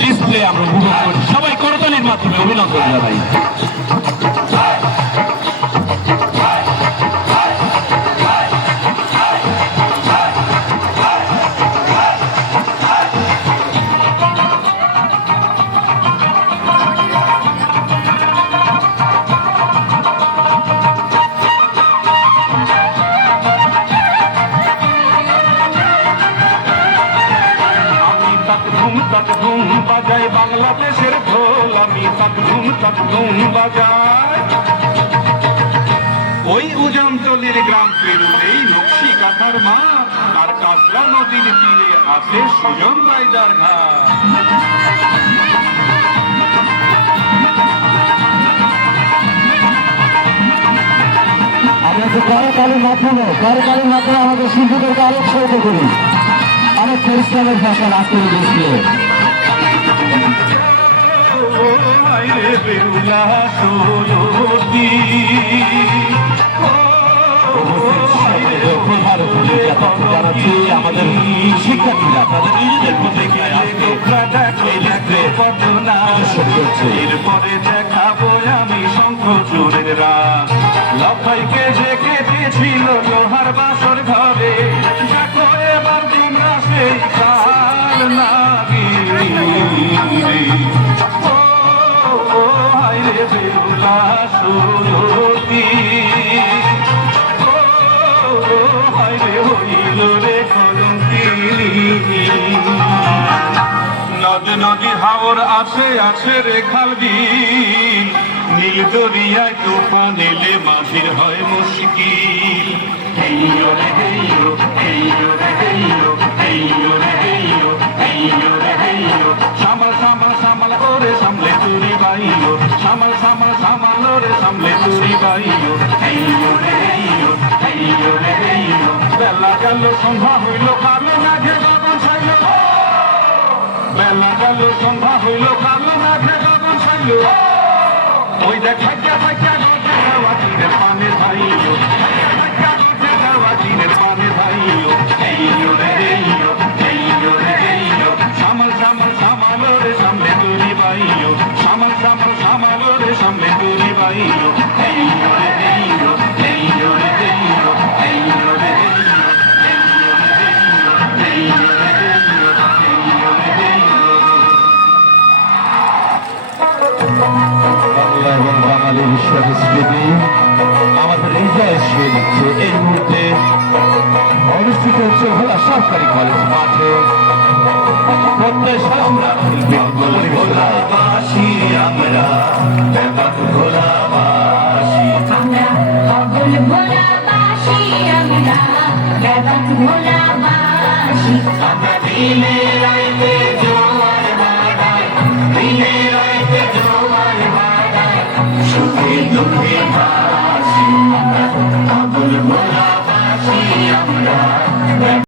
Display আমরা উপভোগ করি। সবাই করতালির মাধ্যমে অভিনন্দন জানাই। তাক ধুম বাজায় বাংলাদেশের ঢোল, আমি তাক ধুম বাজায়। ওই উজামতলির গ্রাম পেরুলেই নকশি কাঁথার মা, আর কাসলা নদীর তীরে আছে সুজন রায়দার ঘাট। আমরা যে করতালির মাধ্যমে আমাদের শিল্পীদেরকে আরো উৎসাহিত করি। অনেক পরিশ্রমের ফসল আজকে দেশকে আমাদের শিক্ষার্থীরা তাদের নিজেদের এরপরে দেখাবো আমি শঙ্খ চোরের রাত। লফাইকে যে কেটেছিল লোহার বাসর ঘরে, দেখো এবার তোমরা সেই কাল নাগি। ও হাইরে বেহুলা সুরতি, ও হাইরে হইল রে কলঙ্কি। নদী হাওর আছে রে খাল বিল, নীল দরিয়ায় তুফান এলে মাঝির হয় মুশকিল। হেইয়ো রে হেইয়ো, হেইয়ো রে হেইয়ো, হেইয়ো রে হেইয়ো, হেইয়ো রে হেইয়ো। সামাল ওরে সামলে তুরি বাইয়ো, সামাল ওরে সামলে তুরি বাইয়ো। হেইয়ো রে হেইয়ো, হেইয়ো রে হেইয়ো। বেলা গেল সন্ধ্যা হইল, কালো মেঘে গগন ছাইল। বেলা গেল সন্ধ্যা হইল, কালো মেঘে গগন ছাইল। ওই দেখ ভাগ্যা গজে দেওয়া দিনের পানে ভাইও, ভাগ্যা গজে দেওয়া দিনের পানে ভাইও। হেইয়ো রে হেইয়ো, হেইয়ো রে হেইয়ো। সামাল রে সামনে তুরি বাইও, সামাল রে সামনে তুরি বাইও। হেইয়ো রে হেইয়ো, হেইয়ো রে হেইয়ো, হেইয়ো রে হেইয়ো, হেইয়ো রে হেইয়ো, হেইয়ো রে হেইয়ো, হেইয়ো রে হেইয়ো। বাংলা এবং বাঙালি বিশ্ববিদ্যালয় আমাদের হৃদয় ছুঁয়ে দিচ্ছে। এই মুহূর্তে অনুষ্ঠিত হচ্ছে ভোলা সরকারি কলেজ মাঠে। প্রত্যেক ভোলাবাসী আমরা, ভোলাবাসী আমরা দিনে রাইতে জোয়ার বাড়াই, দিনে রাইতে জোয়ার বাড়াই, সুখে দুঃখে ভাসি আমরা, ভোলাবাসী আমরা।